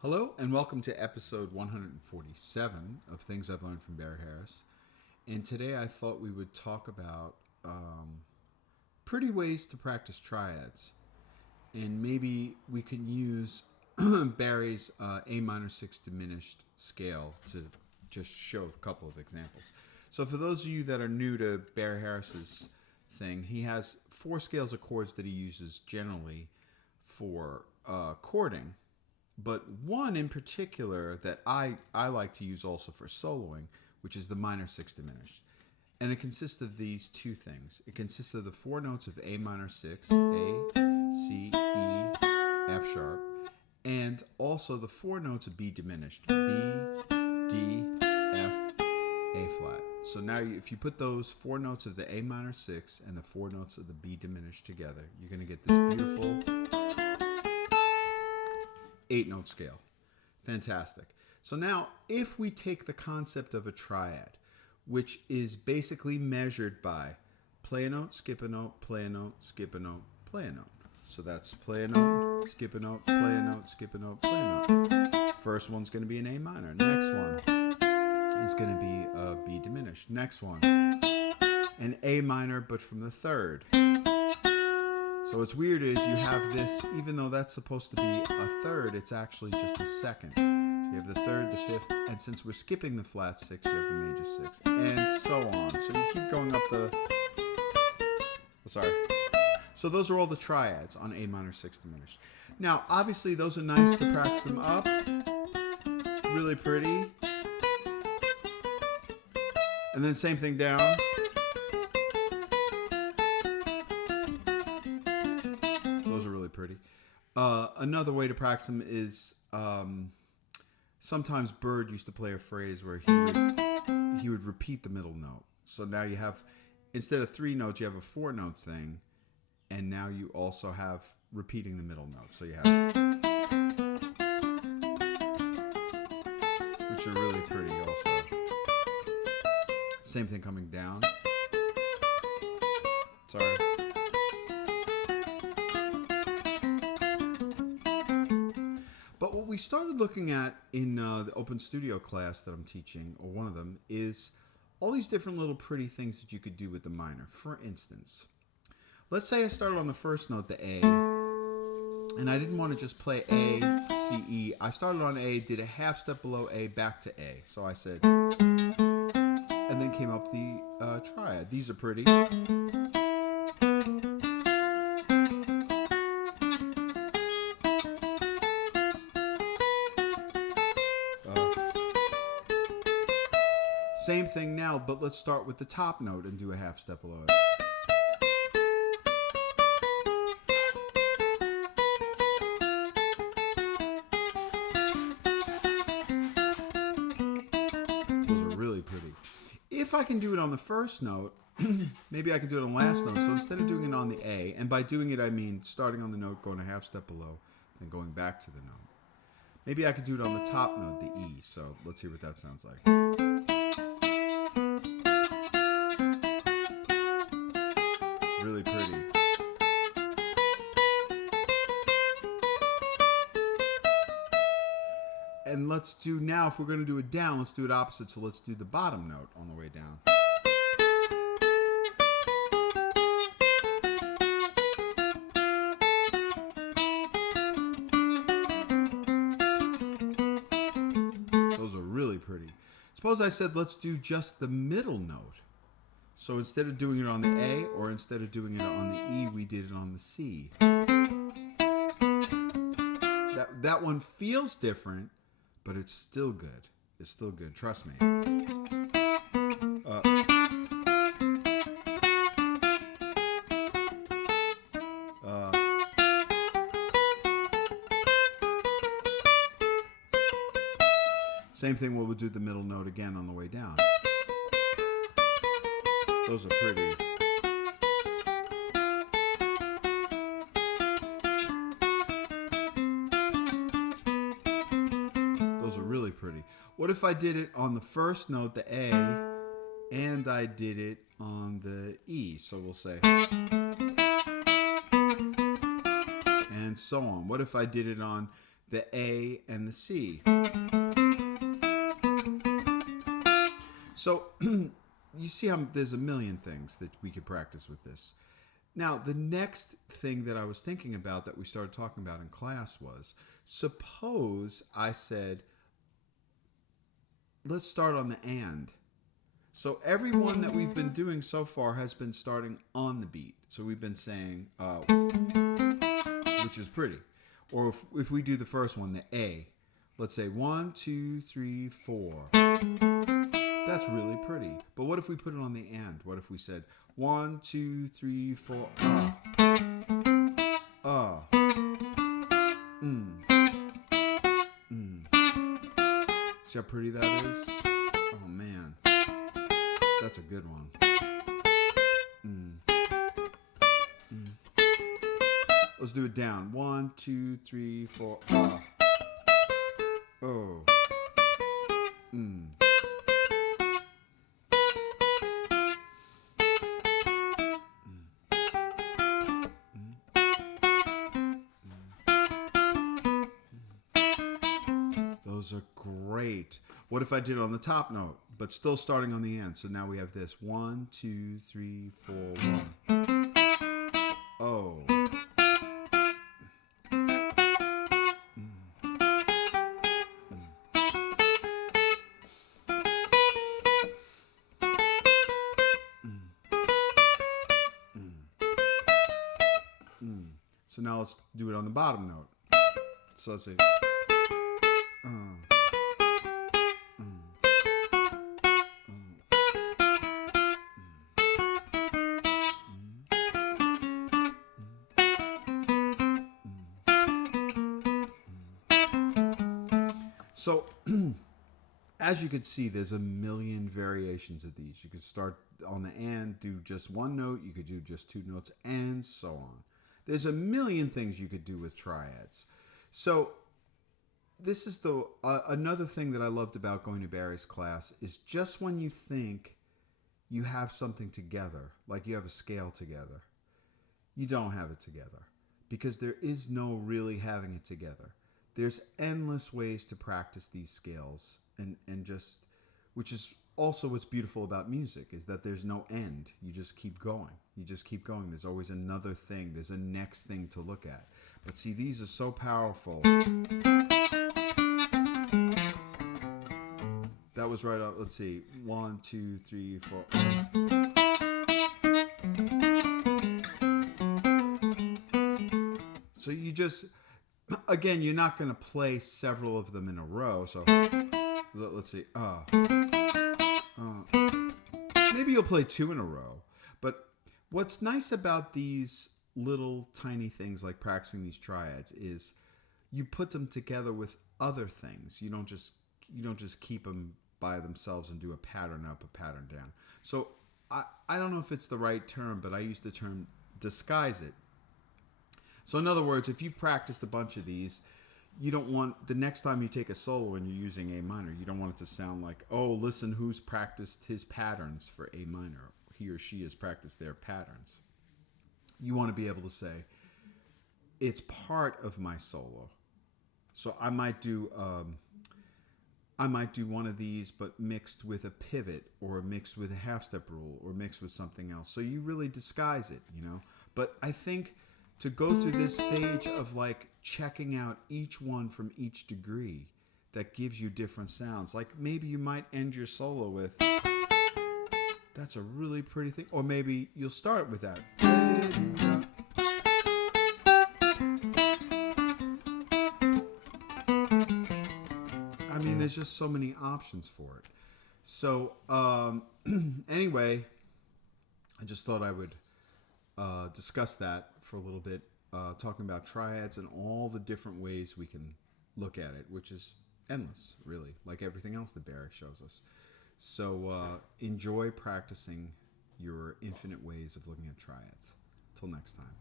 Hello and welcome to episode 147 of Things I've Learned from Barry Harris. And today I thought we would talk about pretty ways to practice triads. And maybe we can use Barry's A minor 6 diminished scale to just show a couple of examples. So for those of you that are new to Barry Harris's thing, he has 4 scales of chords that he uses generally for chording. But one in particular that I like to use also for soloing, which is the minor 6 diminished. And it consists of these two things. It consists of the 4 notes of A minor 6, A, C, E, F sharp, and also the 4 notes of B diminished, B, D, F, A flat. So now if you put those 4 notes of the A minor 6 and the 4 notes of the B diminished together, you're going to get this beautiful 8-note scale. Fantastic. So now, if we take the concept of a triad, which is basically measured by play a note, skip a note, play a note, skip a note, play a note. So that's play a note, skip a note, play a note, skip a note, play a note. First one's going to be an A minor. Next one is going to be a B diminished. Next one, an A minor, but from the third. So what's weird is you have this, even though that's supposed to be a third, it's actually just the second. So you have the third, the fifth, and since we're skipping the flat 6, you have the major 6, and so on. So you keep going up the... So those are all the triads on A minor 6 diminished. Now, obviously, those are nice to practice them up. Really pretty. And then same thing down. Pretty. Another way to practice them is sometimes Bird used to play a phrase where he would repeat the middle note. So now you have, instead of 3 notes, you have a 4-note thing, and now you also have repeating the middle note. So you have, which are really pretty also. Same thing coming down. Sorry. But what we started looking at in the Open Studio class that I'm teaching, or one of them, is all these different little pretty things that you could do with the minor. For instance, let's say I started on the first note, the A, and I didn't want to just play A, C, E. I started on A, did a half step below A, back to A. So I said, and then came up the triad. These are pretty. Same thing now, but let's start with the top note and do a half step below it. Those are really pretty. If I can do it on the first note, maybe I can do it on the last note. So instead of doing it on the A, and by doing it I mean starting on the note, going a half step below, then going back to the note. Maybe I could do it on the top note, the E. So let's hear what that sounds like. Really pretty. And let's do now, if we're going to do it down, let's do it opposite. So let's do the bottom note on the way down. Those are really pretty. Suppose I said let's do just the middle note. So instead of doing it on the A, or instead of doing it on the E, we did it on the C. That one feels different, but it's still good. It's still good, trust me. Same thing, we'll do the middle note again on the way down. Those are pretty. Those are really pretty. What if I did it on the first note, the A, and I did it on the E? So we'll say, and so on. What if I did it on the A, and the C. So you see how there's a million things that we could practice with this. Now, the next thing that I was thinking about that we started talking about in class was, suppose I said, let's start on the and. So every one that we've been doing so far has been starting on the beat. So we've been saying, which is pretty. Or if we do the first one, the A, let's say 1, 2, 3, 4. That's really pretty. But what if we put it on the and? What if we said 1, 2, 3, 4, See how pretty that is? Oh man, that's a good one. Let's do it down. 1, 2, 3, 4. Oh. Those are great. What if I did it on the top note, but still starting on the end? So now we have this. 1, 2, 3, 4, 1. Oh. So now let's do it on the bottom note. So let's say. So, as you can see, there's a million variations of these. You could start on the and, do just one note. You could do just two notes, and so on. There's a million things you could do with triads. So, this is the another thing that I loved about going to Barry's class is just when you think you have something together, like you have a scale together, you don't have it together because there is no really having it together. There's endless ways to practice these scales and just, which is also what's beautiful about music is that there's no end. You just keep going. You just keep going. There's always another thing. There's a next thing to look at. But see, these are so powerful. That was right. Let's see. 1, 2, 3, 4. So you just, again, you're not going to play several of them in a row. So let's see. Maybe you'll play 2 in a row. But what's nice about these little tiny things like practicing these triads is you put them together with other things. You don't just keep them by themselves and do a pattern up, a pattern down. So I don't know if it's the right term, but I use the term disguise it. So in other words, if you practiced a bunch of these, you don't want the next time you take a solo and you're using A minor, you don't want it to sound like, oh, listen, who's practiced his patterns for A minor. He or she has practiced their patterns. You want to be able to say, it's part of my solo. So I might do one of these, but mixed with a pivot or mixed with a half-step rule or mixed with something else. So you really disguise it, you know. But I think to go through this stage of like checking out each one from each degree that gives you different sounds. Like maybe you might end your solo with, that's a really pretty thing. Or maybe you'll start with that. I mean, there's just so many options for it. So anyway, I just thought I would discuss that for a little bit, talking about triads and all the different ways we can look at it, which is endless, really, like everything else that Barry shows us. So enjoy practicing your infinite ways of looking at triads. Till next time.